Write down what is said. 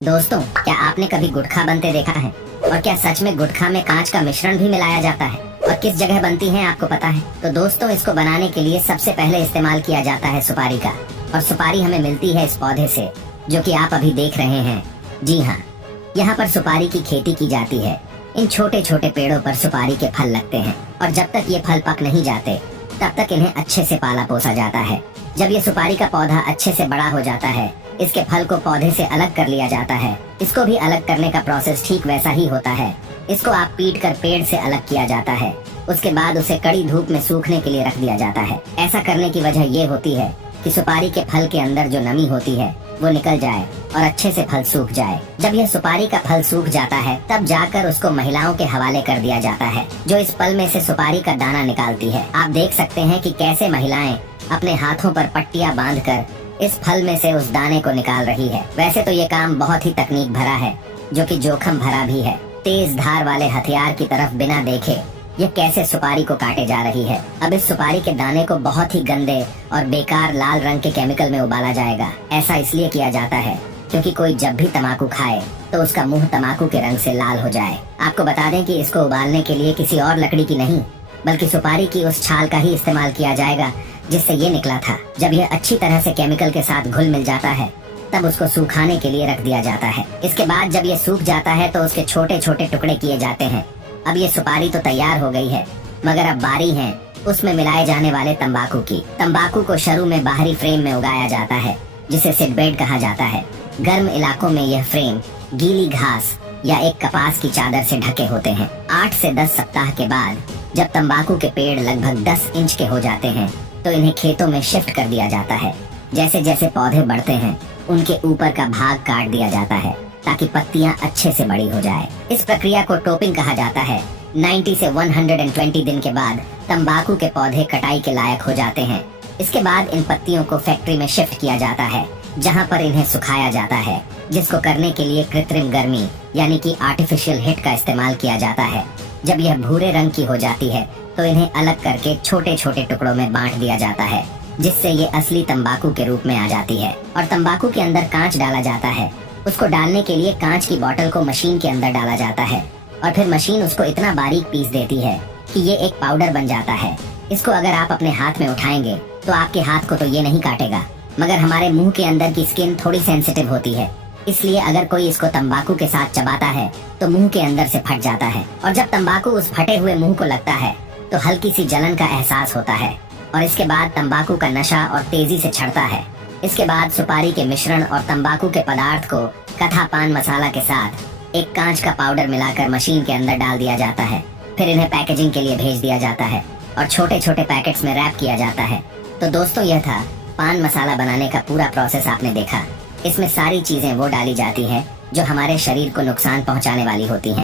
दोस्तों, क्या आपने कभी गुटखा बनते देखा है? और क्या सच में गुटखा में कांच का मिश्रण भी मिलाया जाता है? और किस जगह बनती है आपको पता है? तो दोस्तों, इसको बनाने के लिए सबसे पहले इस्तेमाल किया जाता है सुपारी का। और सुपारी हमें मिलती है इस पौधे से, जो कि आप अभी देख रहे हैं। जी हाँ, यहाँ पर सुपारी की खेती की जाती है। इन छोटे छोटे पेड़ों पर सुपारी के फल लगते हैं और जब तक ये फल पक नहीं जाते तब तक इन्हें अच्छे से पाला पोसा जाता है। जब ये सुपारी का पौधा अच्छे से बड़ा हो जाता है, इसके फल को पौधे से अलग कर लिया जाता है। इसको भी अलग करने का प्रोसेस ठीक वैसा ही होता है। इसको आप पीट कर पेड़ से अलग किया जाता है। उसके बाद उसे कड़ी धूप में सूखने के लिए रख दिया जाता है। ऐसा करने की वजह ये होती है कि सुपारी के फल के अंदर जो नमी होती है वो निकल जाए और अच्छे से फल सूख जाए। जब यह सुपारी का फल सूख जाता है तब जाकर उसको महिलाओं के हवाले कर दिया जाता है, जो इस फल में से सुपारी का दाना निकालती है। आप देख सकते हैं कि कैसे महिलाएं अपने हाथों पर पट्टियां बांधकर इस फल में से उस दाने को निकाल रही है। वैसे तो ये काम बहुत ही तकनीक भरा है, जो कि जोखिम भरा भी है। तेज धार वाले हथियार की तरफ बिना देखे ये कैसे सुपारी को काटे जा रही है। अब इस सुपारी के दाने को बहुत ही गंदे और बेकार लाल रंग के केमिकल में उबाला जाएगा। ऐसा इसलिए किया जाता है क्योंकि कोई जब भी तम्बाकू खाए तो उसका मुंह तम्बाकू के रंग से लाल हो जाए। आपको बता दें कि इसको उबालने के लिए किसी और लकड़ी की नहीं बल्कि सुपारी की उस छाल का ही इस्तेमाल किया जाएगा जिससे ये निकला था। जब यह अच्छी तरह से केमिकल के साथ घुल मिल जाता है तब उसको सुखाने के लिए रख दिया जाता है। इसके बाद जब ये सूख जाता है तो उसके छोटे छोटे टुकड़े किए जाते हैं। अब ये सुपारी तो तैयार हो गई है, मगर अब बारी है उसमें मिलाए जाने वाले तंबाकू की। तंबाकू को शुरू में बाहरी फ्रेम में उगाया जाता है, जिसे सीडबेड कहा जाता है। गर्म इलाकों में यह फ्रेम गीली घास या एक कपास की चादर से ढके होते हैं। 8 से 10 सप्ताह के बाद जब तंबाकू के पेड़ लगभग 10 इंच के हो जाते हैं तो इन्हें खेतों में शिफ्ट कर दिया जाता है। जैसे जैसे पौधे बढ़ते हैं उनके ऊपर का भाग काट दिया जाता है ताकि पत्तियां अच्छे से बड़ी हो जाए। इस प्रक्रिया को टोपिंग कहा जाता है। 90 से 120 दिन के बाद तंबाकू के पौधे कटाई के लायक हो जाते हैं। इसके बाद इन पत्तियों को फैक्ट्री में शिफ्ट किया जाता है, जहां पर इन्हें सुखाया जाता है, जिसको करने के लिए कृत्रिम गर्मी यानी कि आर्टिफिशियल हीट का इस्तेमाल किया जाता है। जब यह भूरे रंग की हो जाती है तो इन्हें अलग करके छोटे छोटे टुकड़ों में बांट दिया जाता है, जिससे ये असली तंबाकू के रूप में आ जाती है। और तंबाकू के अंदर कांच डाला जाता है। उसको डालने के लिए कांच की बोतल को मशीन के अंदर डाला जाता है और फिर मशीन उसको इतना बारीक पीस देती है कि ये एक पाउडर बन जाता है। इसको अगर आप अपने हाथ में उठाएंगे तो आपके हाथ को तो ये नहीं काटेगा, मगर हमारे मुंह के अंदर की स्किन थोड़ी सेंसिटिव होती है, इसलिए अगर कोई इसको तंबाकू के साथ चबाता है तो मुंह के अंदर से फट जाता है। और जब तंबाकू उस फटे हुए मुंह को लगता है तो हल्की सी जलन का एहसास होता है और इसके बाद तंबाकू का नशा और तेजी से चढ़ता है। इसके बाद सुपारी के मिश्रण और तंबाकू के पदार्थ को कथा पान मसाला के साथ एक कांच का पाउडर मिलाकर मशीन के अंदर डाल दिया जाता है। फिर इन्हें पैकेजिंग के लिए भेज दिया जाता है और छोटे छोटे पैकेट्स में रैप किया जाता है। तो दोस्तों, यह था पान मसाला बनाने का पूरा प्रोसेस। आपने देखा, इसमें सारी चीजें वो डाली जाती हैं जो हमारे शरीर को नुकसान पहुंचाने वाली होती हैं।